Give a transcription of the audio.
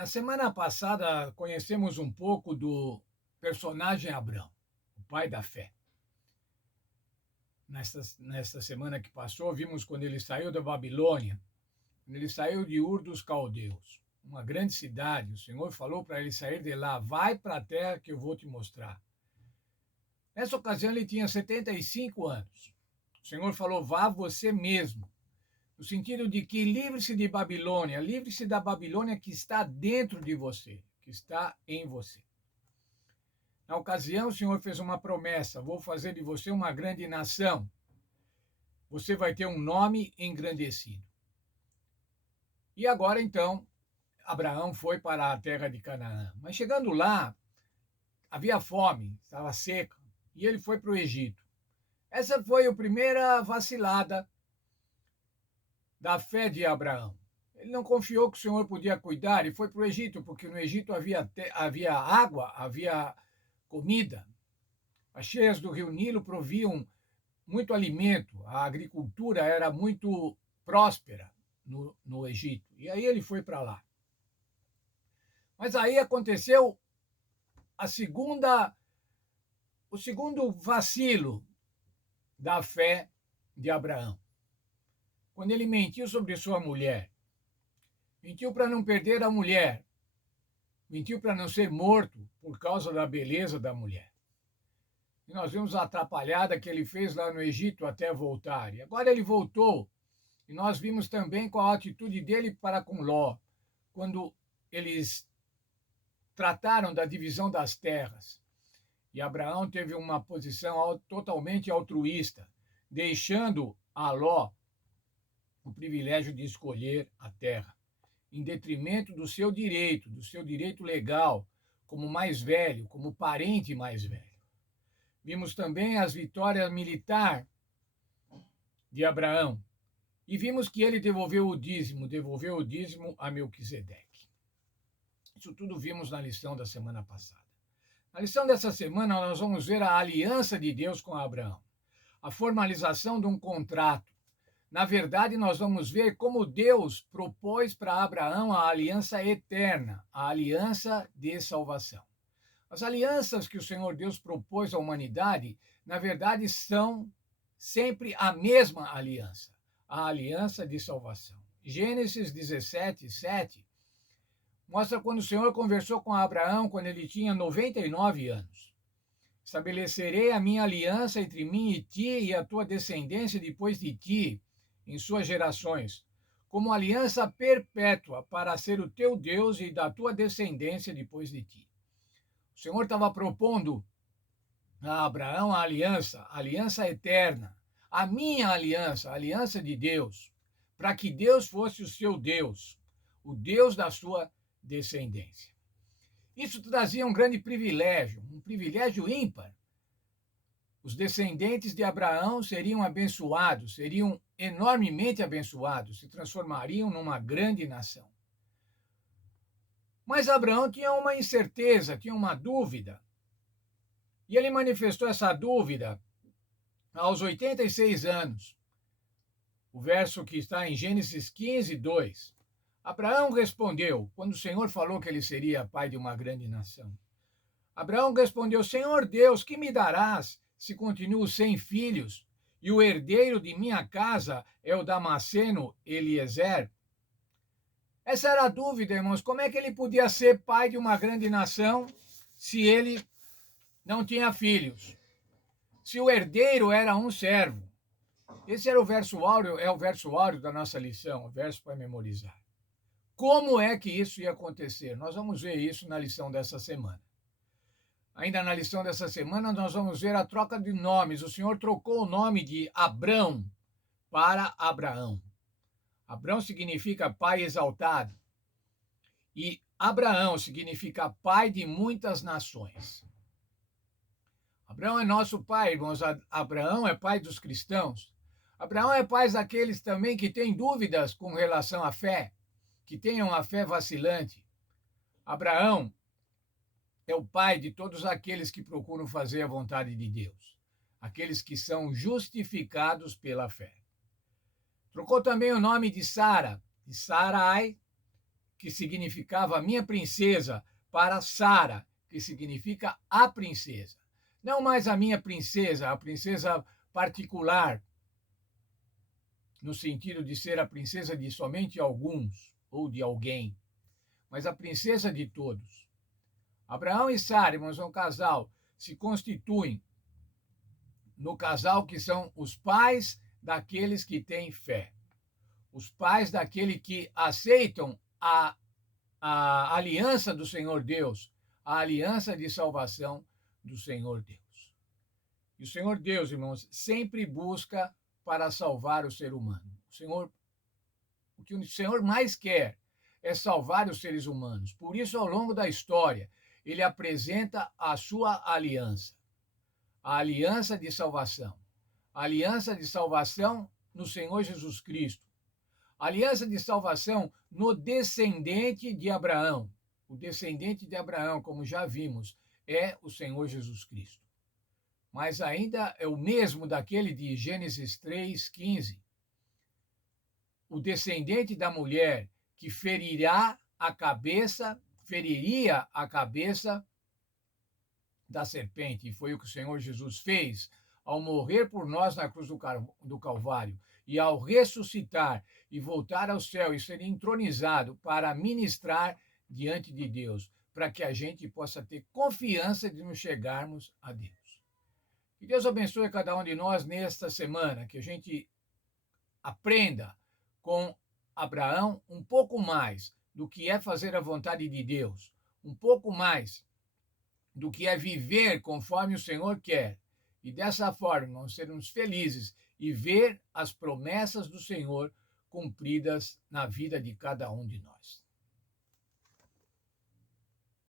Na semana passada, conhecemos um pouco do personagem Abrão, o pai da fé. Nesta semana que passou, vimos quando ele saiu da Babilônia, quando ele saiu de Ur dos Caldeus, uma grande cidade. O Senhor falou para ele sair de lá, vai para a terra que eu vou te mostrar. Nessa ocasião, ele tinha 75 anos. O Senhor falou, vá você mesmo, no sentido de que livre-se de Babilônia, livre-se da Babilônia que está dentro de você, que está em você. Na ocasião, o Senhor fez uma promessa: vou fazer de você uma grande nação. Você vai ter um nome engrandecido. E agora, então, Abraão foi para a terra de Canaã. Mas chegando lá, havia fome, estava seca, e ele foi para o Egito. Essa foi a primeira vacilada da fé de Abraão. Ele não confiou que o Senhor podia cuidar e foi para o Egito, porque no Egito havia água, havia comida. As cheias do rio Nilo proviam muito alimento, a agricultura era muito próspera no Egito. E aí ele foi para lá. Mas aí aconteceu a segunda, o segundo vacilo da fé de Abraão. Quando ele mentiu sobre sua mulher, mentiu para não perder a mulher, mentiu para não ser morto por causa da beleza da mulher. E nós vimos a atrapalhada que ele fez lá no Egito até voltar. E agora ele voltou. E nós vimos também qual a atitude dele para com Ló, quando eles trataram da divisão das terras. E Abraão teve uma posição totalmente altruísta, deixando a Ló o privilégio de escolher a terra, em detrimento do seu direito legal, como mais velho, como parente mais velho. Vimos também as vitórias militares de Abraão. E vimos que ele devolveu o dízimo a Melquisedeque. Isso tudo vimos na lição da semana passada. Na lição dessa semana, nós vamos ver a aliança de Deus com Abraão, a formalização de um contrato. Na verdade, nós vamos ver como Deus propôs para Abraão a aliança eterna, a aliança de salvação. As alianças que o Senhor Deus propôs à humanidade, na verdade, são sempre a mesma aliança, a aliança de salvação. Gênesis 17, 7, mostra quando o Senhor conversou com Abraão quando ele tinha 99 anos. Estabelecerei a minha aliança entre mim e ti e a tua descendência depois de ti, em suas gerações, como aliança perpétua para ser o teu Deus e da tua descendência depois de ti. O Senhor estava propondo a Abraão a aliança eterna, a minha aliança, a aliança de Deus, para que Deus fosse o seu Deus, o Deus da sua descendência. Isso trazia um grande privilégio, um privilégio ímpar. Os descendentes de Abraão seriam abençoados, seriam enormemente abençoados, se transformariam numa grande nação. Mas Abraão tinha uma incerteza, tinha uma dúvida. E ele manifestou essa dúvida aos 86 anos. O verso que está em Gênesis 15, 2. Abraão respondeu, quando o Senhor falou que ele seria pai de uma grande nação. Abraão respondeu, Senhor Deus, que me darás se continuo sem filhos? E o herdeiro de minha casa é o Damasceno Eliezer? Essa era a dúvida, irmãos. Como é que ele podia ser pai de uma grande nação se ele não tinha filhos? Se o herdeiro era um servo? Esse era o verso áureo, é o verso áureo da nossa lição, o verso para memorizar. Como é que isso ia acontecer? Nós vamos ver isso na lição dessa semana. Ainda na lição dessa semana, nós vamos ver a troca de nomes. O Senhor trocou o nome de Abrão para Abraão. Abrão significa pai exaltado. E Abraão significa pai de muitas nações. Abraão é nosso pai, irmãos. Abraão é pai dos cristãos. Abraão é pai daqueles também que têm dúvidas com relação à fé, que tenham a fé vacilante. Abraão é o pai de todos aqueles que procuram fazer a vontade de Deus, aqueles que são justificados pela fé. Trocou também o nome de Sara, de Sarai, que significava a minha princesa, para Sara, que significa a princesa. Não mais a minha princesa, a princesa particular, no sentido de ser a princesa de somente alguns ou de alguém, mas a princesa de todos. Abraão e Sara, irmãos, são um casal, se constituem no casal que são os pais daqueles que têm fé, os pais daquele que aceitam a aliança do Senhor Deus, a aliança de salvação do Senhor Deus. E o Senhor Deus, irmãos, sempre busca para salvar o ser humano. O que o Senhor mais quer é salvar os seres humanos. Por isso, ao longo da história, ele apresenta a sua aliança, a aliança de salvação. A aliança de salvação no Senhor Jesus Cristo. A aliança de salvação no descendente de Abraão. O descendente de Abraão, como já vimos, é o Senhor Jesus Cristo. Mas ainda é o mesmo daquele de Gênesis 3:15. O descendente da mulher que feriria a cabeça da serpente. E foi o que o Senhor Jesus fez ao morrer por nós na cruz do Calvário e ao ressuscitar e voltar ao céu e ser entronizado para ministrar diante de Deus, para que a gente possa ter confiança de nos chegarmos a Deus. Que Deus abençoe cada um de nós nesta semana, que a gente aprenda com Abraão um pouco mais do que é fazer a vontade de Deus, um pouco mais do que é viver conforme o Senhor quer. E dessa forma nós sermos felizes e ver as promessas do Senhor cumpridas na vida de cada um de nós.